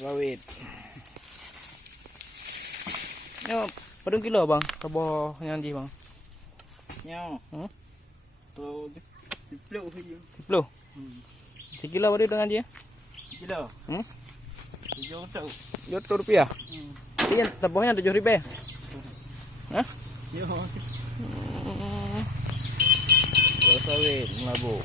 sawit. Nyo, padung kilo bang, kabo nyanji bang. Nyo. Tu 10 je. 10. Sekilo berapa dengan dia? Kilo. 700. Rp7. Ini tebahnya Rp7. Hah? Yo. Sawit Melabuh.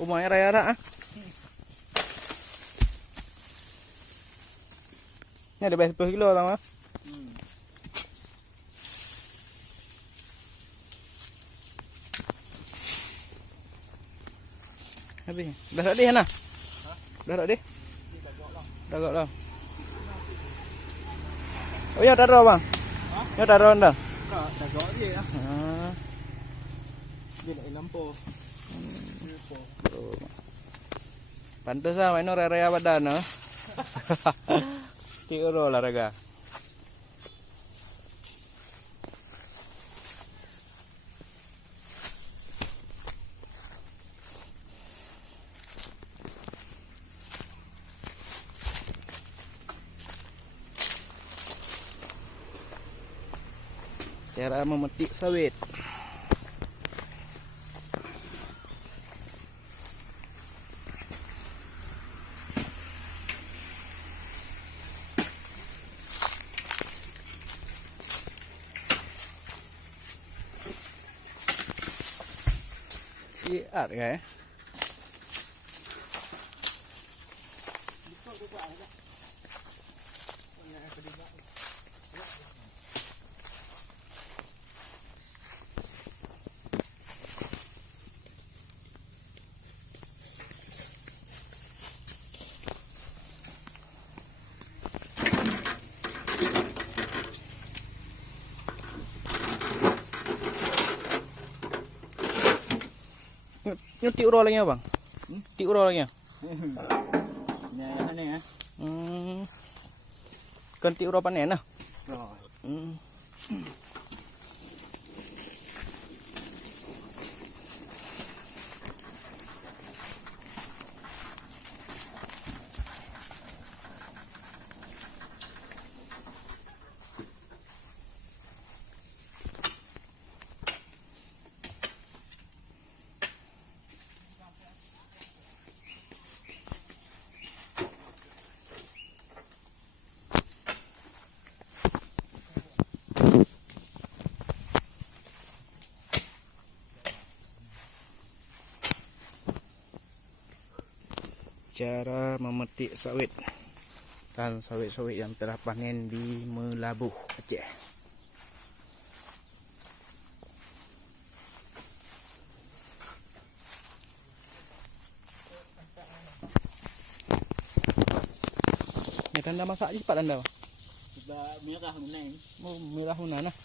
Umahnya raya-raya ah. Ini ada 10 kilo tama. Habis. Dah tak deh nah. Dah tak deh. Dah gak lah. Oh ya taruh bang. Ya taruh dah. Dah gak dia ah. Ha. Dia nak lampau. Pantas lah main raya-raya badan no. Kiro olahraga. Cara memetik sawit. Siat kan? Ini tik urang lagi bang? Tik urang lagi? Ni ah. Kan tik urang panen lah. Rồi. Cara memetik sawit dan sawit-sawit yang telah panen di Melabuh, Aceh. Ni tanda masak je cepat tanda. Sebab merah menang. Oh, merah mana nah.